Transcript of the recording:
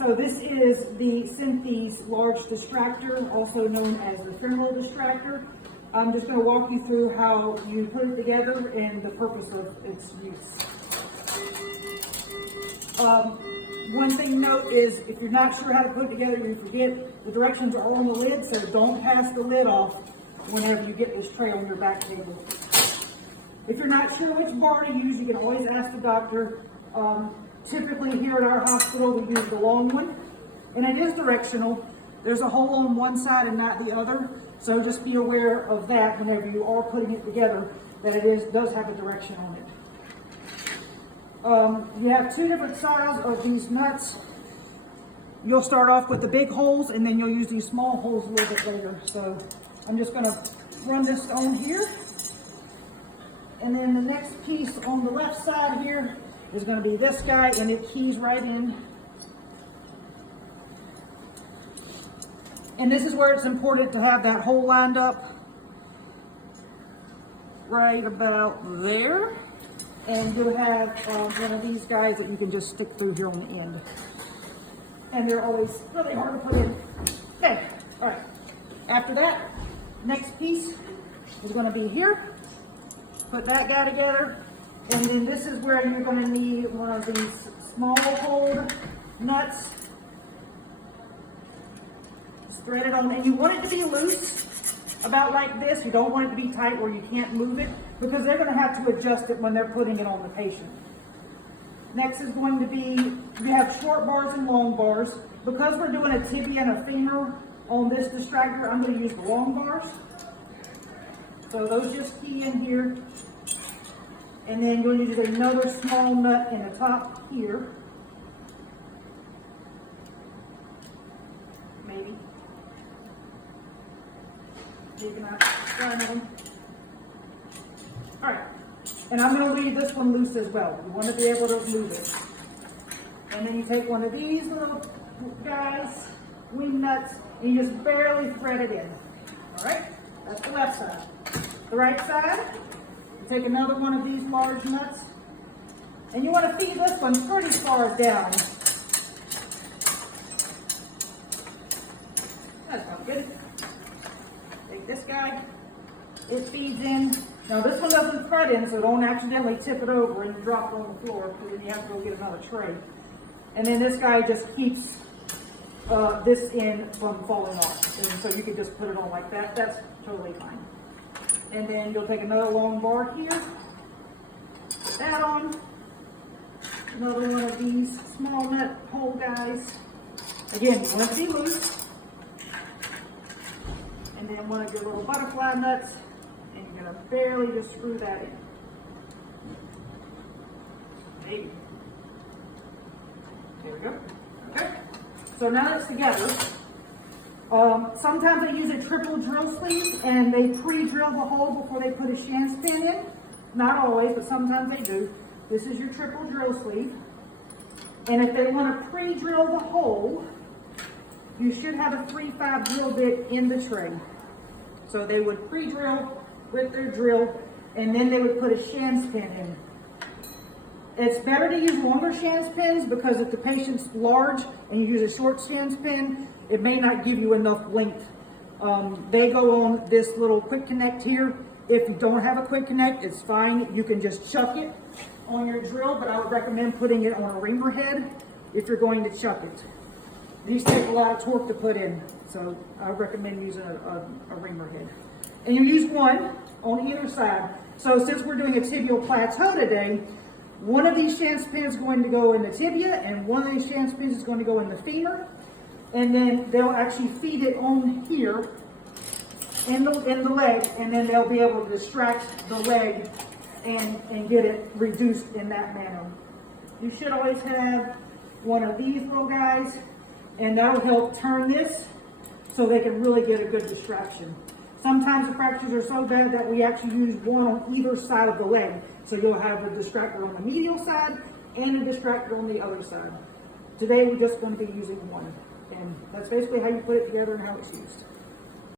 So this is the Synthes large distractor, also known as the femoral distractor. I'm just going to walk you through how you put it together and the purpose of its use. One thing to note is if you're not sure how to put it together, you forget, the directions are on the lid, so don't pass the lid off whenever you get this tray on your back table. If you're not sure which bar to use, you can always ask the doctor. Typically here at our hospital, we use the long one, and it is directional. There's a hole on one side and not the other, so just be aware of that whenever you are putting it together, that it does have a direction on it. You have two different sizes of these nuts. You'll start off with the big holes, and then you'll use these small holes a little bit later. So I'm just going to run this on here. And then the next piece on the left side here is going to be this guy, and it keys right in. And this is where it's important to have that hole lined up right about there. And you'll have one of these guys that you can just stick through here on the end. And they're always really hard to put in. Okay, all right. After that, next piece is going to be here. Put that guy together. And then this is where you're going to need one of these small hold nuts. Just thread it on, and you want it to be loose, about like this. You don't want it to be tight where you can't move it, because they're going to have to adjust it when they're putting it on the patient. Next is going to be, we have short bars and long bars. Because we're doing a tibia and a femur on this distractor, I'm going to use the long bars. So those just key in here. And then you'll use another small nut in the top here. Maybe. You can try them. All right. And I'm going to leave this one loose as well. You want to be able to move it. And then you take one of these little guys, wing nuts, and you just barely thread it in. All right? That's the left side. The right side, you take another one of these large nuts, and you want to feed this one pretty far down. That's not good. Take this guy. It feeds in. Now this one doesn't thread in, so don't accidentally tip it over and drop it on the floor, because then you have to go get another tray. And then this guy just keeps this in from falling off. And so you can just put it on like that. That's totally fine. And then you'll take another long bar here. Put that on. Another one of these small nut hole guys. Again, you want it to be loose. And then one of your little butterfly nuts. And you're going to barely just screw that in. Maybe. There we go. Okay. So now that it's together, sometimes they use a triple drill sleeve and they pre-drill the hole before they put a shank pin in. Not always, but sometimes they do. This is your triple drill sleeve. And if they want to pre-drill the hole, you should have a 3/5 drill bit in the tray. So they would pre-drill with their drill, and then they would put a shank pin in. It's better to use longer shank pins, because if the patient's large and you use a short shank pin, it may not give you enough length. They go on this little quick connect here. If you don't have a quick connect, it's fine. You can just chuck it on your drill, but I would recommend putting it on a reamer head if you're going to chuck it. These take a lot of torque to put in, so I would recommend using a reamer head. And you use one on either side. So since we're doing a tibial plateau today, one of these shank pins is going to go in the tibia, and one of these shank pins is going to go in the femur. And then they'll actually feed it on here in the leg, and then they'll be able to distract the leg and get it reduced in that manner. You should always have one of these little guys, and that'll help turn this so they can really get a good distraction. Sometimes the fractures are so bad that we actually use one on either side of the leg. So you'll have a distractor on the medial side and a distractor on the other side. Today we're just going to be using one. And that's basically how you put it together and how it's used.